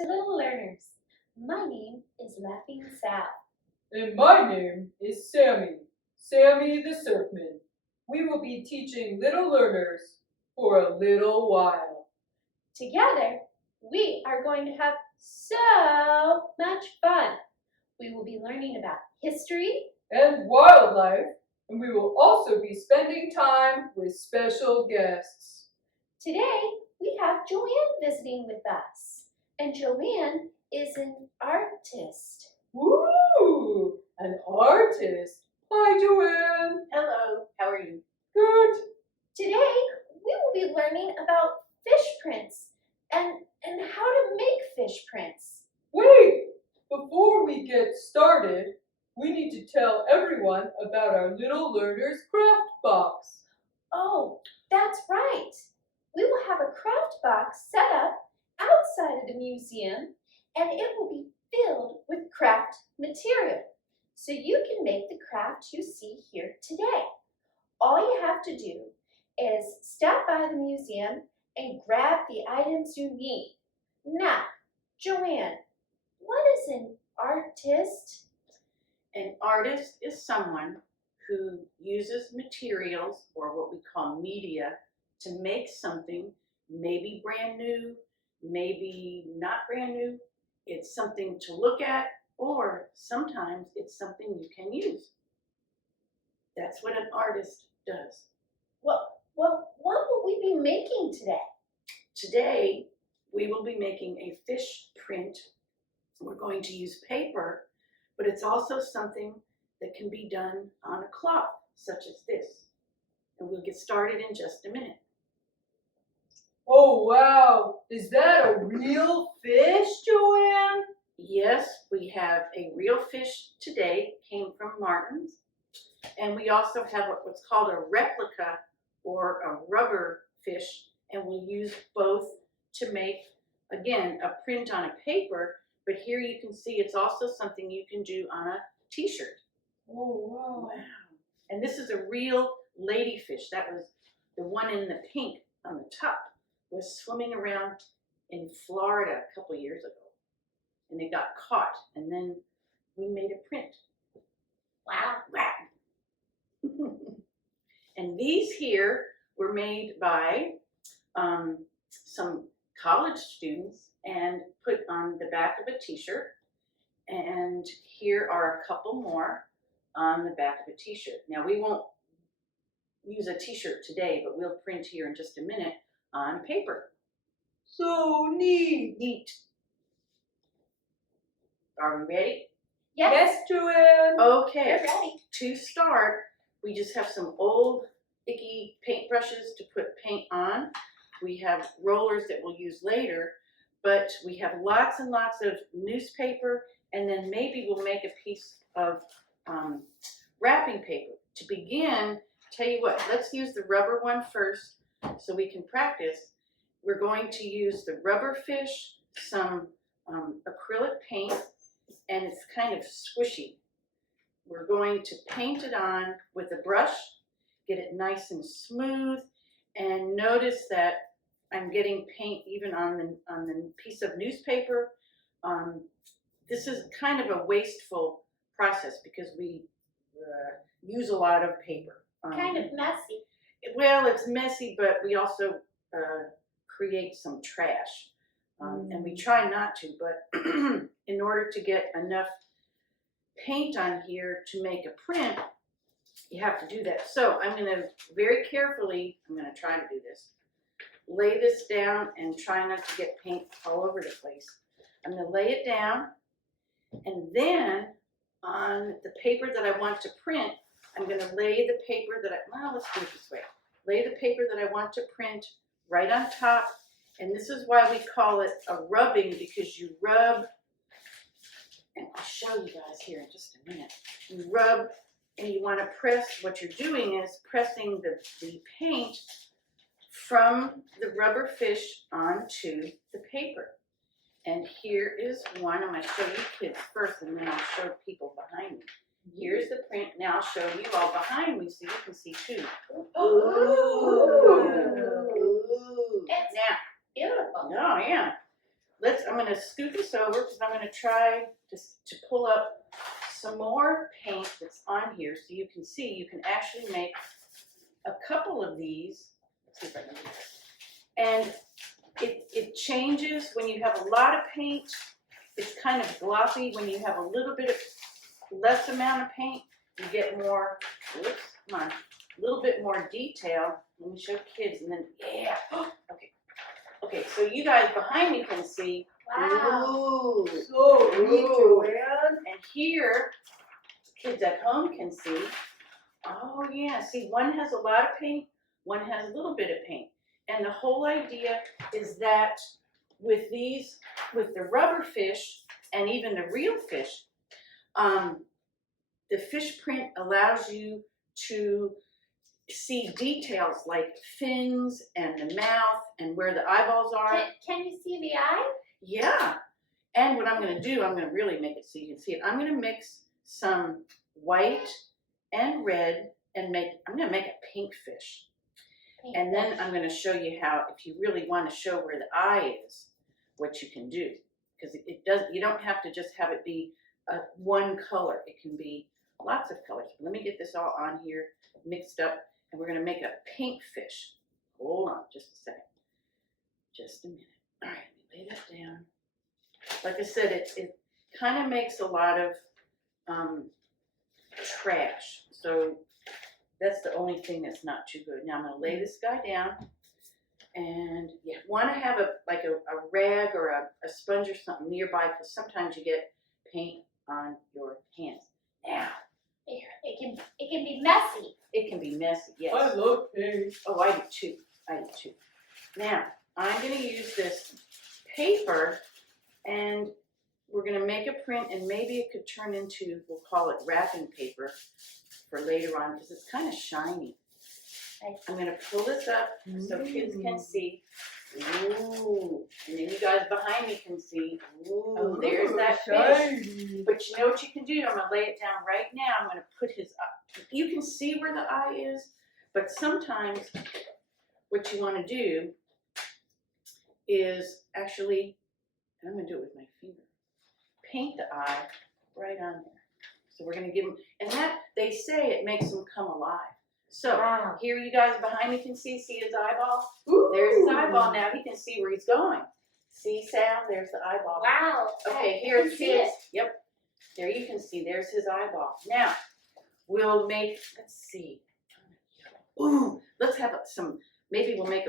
to little learners. My name is Laughing Sal. And my name is Sammy, Sammy the Surfman. We will be teaching little learners for a little while. Together, we are going to have so much fun. We will be learning about history and wildlife, and we will also be spending time with special guests. Today, we have Joanne visiting with us, and Joanne is an artist. Woo! An artist. Hi, Joanne. Hello, how are you? Good. Today, we will be learning about fish prints and how to make fish prints. Wait! Before we get started, we need to tell everyone about our Little Learners Craft Box. Oh, that's right. We will have a craft box set up outside of the museum, and it will be filled with craft material, so you can make the craft you see here today. All you have to do is stop by the museum and grab the items you need. Now, Joanne, what is an artist? An artist is someone who uses materials, or what we call media, to make something maybe brand new, maybe not brand new. It's something to look at, or sometimes it's something you can use. That's what an artist does. Well, what will we be making today? Today, we will be making a fish print. We're going to use paper, but it's also something that can be done on a cloth, such as this. And we'll get started in just a minute. Oh, wow. Is that a real fish, Joanne? Yes, we have a real fish today, came from Martin's. And we also have what's called a replica or a rubber fish, and we'll use both to make, again, a print on a paper, but here you can see it's also something you can do on a t-shirt. Oh, wow. Wow. And this is a real ladyfish. That was the one in the pink on the top, was swimming around in Florida a couple of years ago. And it got caught, and then we made a print. Wow. Wow. And these here were made by some college students and put on the back of a t-shirt. And here are a couple more on the back of a t-shirt. Now we won't use a t-shirt today, but we'll print here in just a minute on paper. So neat. Neat. Are we ready? Yes, Joanne. Okay. we're ready. To start, we just have some old icky paint brushes to put paint on. We have rollers that we'll use later, but we have lots and lots of newspaper, and then maybe we'll make a piece of wrapping paper. To begin, tell you what, let's use the rubber one first so we can practice. We're going to use the rubber fish, some acrylic paint, and it's kind of squishy. We're going to paint it on with a brush, get it nice and smooth, and notice that I'm getting paint even on the piece of newspaper. This is kind of a wasteful process because we use a lot of paper. Kind of messy. Well, it's messy, but we also create some trash. And we try not to, but in order to get enough paint on here to make a print, you have to do that. So I'm going to very carefully, I'm going to try to do this, lay this down and try not to get paint all over the place. I'm going to lay it down, and then on the paper that I want to print, I'm going to lay the paper that let's do it this way. Lay the paper that I want to print right on top. And this is why we call it a rubbing, because you rub, and I'll show you guys here in just a minute. You rub and you want to press, what you're doing is pressing the paint from the rubber fish onto the paper. And here is one. I'm going to show you kids first, and then I'll show people behind me. Here's the print. Now I'll show you all behind me so you can see too. Ooh. It's Now, beautiful. oh yeah. I'm going to scoot this over because I'm going to try to pull up some more paint that's on here so you can see you can actually make a couple of these. Let's see if I can do this. And it changes when you have a lot of paint. It's kind of gloppy. When you have a little bit of less amount of paint, you get more, whoops, come on, a little bit more detail. Let me show kids and then, yeah, okay. Okay, so you guys behind me can see. Wow. Ooh. So neat, Ooh. Joanne. And here, kids at home can see. Oh yeah, see, one has a lot of paint, one has a little bit of paint. And the whole idea is that with these, with the rubber fish and even the real fish, the fish print allows you to see details like fins and the mouth and where the eyeballs are. Can you see the eye? Yeah. And what I'm going to do, I'm going to really make it so you can see it. I'm going to mix some white and red and I'm going to make a pink fish. And then I'm going to show you how, if you really want to show where the eye is, what you can do. Because you don't have to just have it be one color. It can be lots of colors. Let me get this all on here, mixed up, and we're going to make a pink fish. Hold on just a second. Just a minute. All right, let me lay that down. Like I said, it kind of makes a lot of trash. So that's the only thing that's not too good. Now I'm going to lay this guy down, and you want to have a rag or a sponge or something nearby because sometimes you get paint on your hands. Now, It can be messy. it can be messy, yes. I love pink. Oh, I do too. I do too. Now, I'm going to use this paper, and we're going to make a print, and maybe it could turn into, we'll call it wrapping paper for later on because it's kind of shiny. I'm going to pull this up so kids can see. Ooh. And then you guys behind me can see. Ooh, there's that fish. Shiny. But you know what you can do? I'm going to lay it down right now. I'm going to put his eye. You can see where the eye is, but sometimes what you want to do is actually, and I'm going to do it with my finger, paint the eye right on there. So we're going to give him, and that, they say it makes him come alive. So Wow. here you guys behind me can see his eyeball? Ooh. There's his eyeball now. He can see where he's going. See, Sal? There's the eyeball. Wow. Okay, I here's can see his. it. Yep. There you can see. There's his eyeball. Now, we'll make, let's see. Ooh, let's have maybe we'll make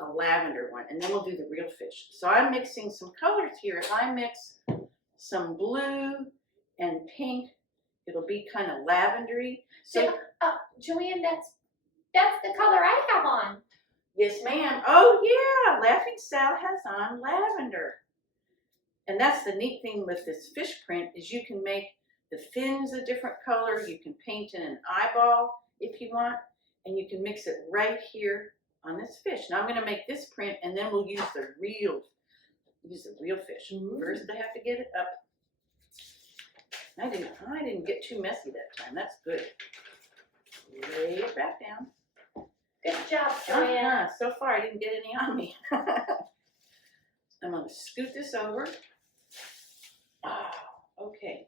a lavender one, and then we'll do the real fish. So I'm mixing some colors here. If I mix some blue and pink, it'll be kind of lavendery. So, Joanne, that's the color I have on. yes, ma'am. Oh, yeah. Laughing Sal has on lavender. And that's the neat thing with this fish print is you can make the fins a different color. You can paint in an eyeball if you want. And you can mix it right here on this fish. Now I'm going to make this print and then we'll use the real fish. Ooh. First I have to get it up. I didn't get too messy that time. That's good. Lay it back down. Good job, Joanne. So far I didn't get any on me. I'm going to scoot this over. Oh, okay.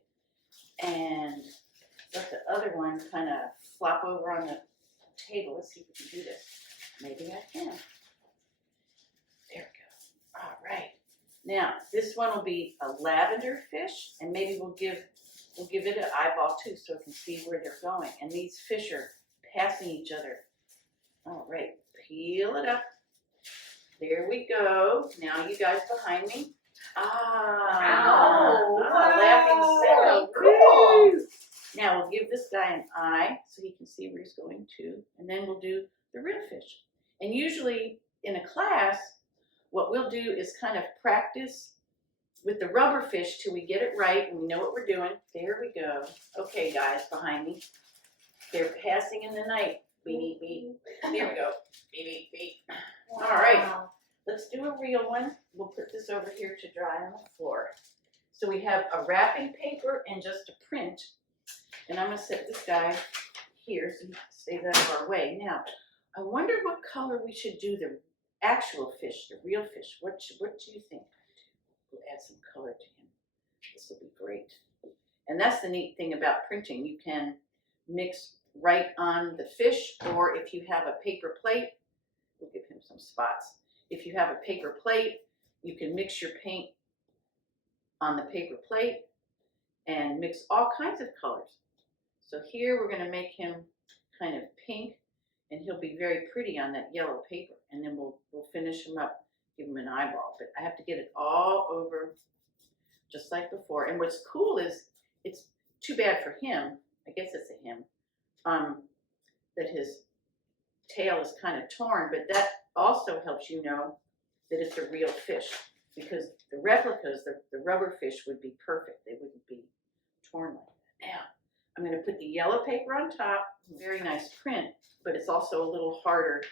And let the other one kind of flop over on the table. Let's see if we can do this. Maybe I can. There we go. All right. Now, this one will be a lavender fish, and maybe we'll give it an eyeball too so it can see where they're going. And these fish are passing each other. All right, peel it up. There we go. Now you guys behind me. Wow. Laughing Sal. Cool. Now we'll give this guy an eye so he can see where he's going to, and then we'll do the real fish. And usually in a class, what we'll do is kind of practice with the rubber fish till we get it right and we know what we're doing. There we go. Okay, guys behind me. They're passing in the night. Beep, beep, beep. There we go. Beep, beep, beep. Wow. All right. Let's do a real one. We'll put this over here to dry on the floor. So we have a wrapping paper and just a print. And I'm going to set this guy here so he stays out of our way. Now, I wonder what color we should do the actual fish, the real fish. What do you think? We'll add some color to him. This will be great. And that's the neat thing about printing. You can mix right on the fish, or if you have a paper plate, we'll give him some spots. If you have a paper plate, you can mix your paint on the paper plate and mix all kinds of colors. So here we're going to make him kind of pink, and he'll be very pretty on that yellow paper. And then we'll finish him up, give him an eyeball. But I have to get it all over just like before. And what's cool is, it's too bad for him, I guess it's a him, that his tail is kind of torn, but that also helps you know that it's a real fish, because the replicas, the rubber fish would be perfect. They wouldn't be torn like that. Now, I'm going to put the yellow paper on top. Very nice print, but it's also a little harder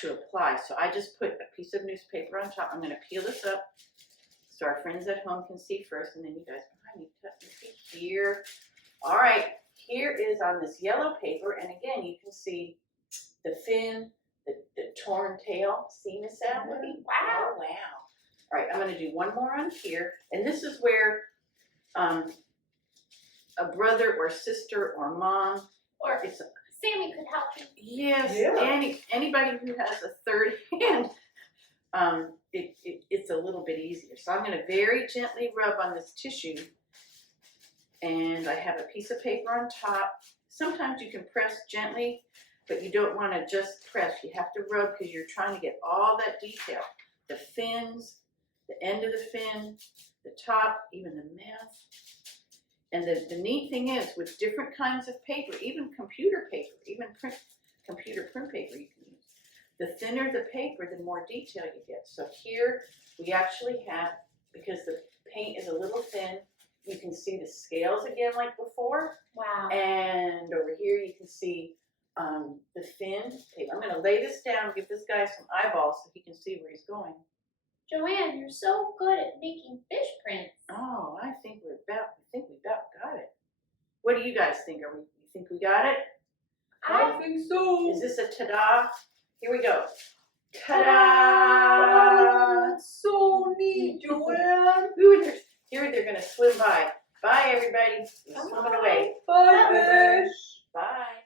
to apply. So I just put a piece of newspaper on top. I'm going to peel this up so our friends at home can see first, and then you guys behind me can see here. All right, here is on this yellow paper, and again, you can see the fin, the torn tail. See, Miss Sally? Wow, wow. All right, I'm going to do one more on here, and this is where a brother or sister or mom, Or Sammy could help you. yes, Yeah. anybody who has a third hand, it's a little bit easier. So I'm going to very gently rub on this tissue, and I have a piece of paper on top. Sometimes you can press gently, but you don't want to just press. You have to rub because you're trying to get all that detail. The fins, the end of the fin, the top, even the mouth. And the neat thing is, with different kinds of paper, even computer paper, even computer print paper you can use, the thinner the paper, the more detail you get. So here we actually have, because the paint is a little thin, you can see the scales again like before. Wow. And over here you can see the fin paper. I'm going to lay this down, give this guy some eyeballs so he can see where he's going. Joanne, you're so good at making fish prints. Oh, I think we about got it. What do you guys think? You think we got it? I think so. Is this a ta-da? Here we go. Oh, Ta-da! that's so neat, Joanne. Ooh, here they're going to swim by. Bye, everybody. They're swimming away. Bye, fish. Bye.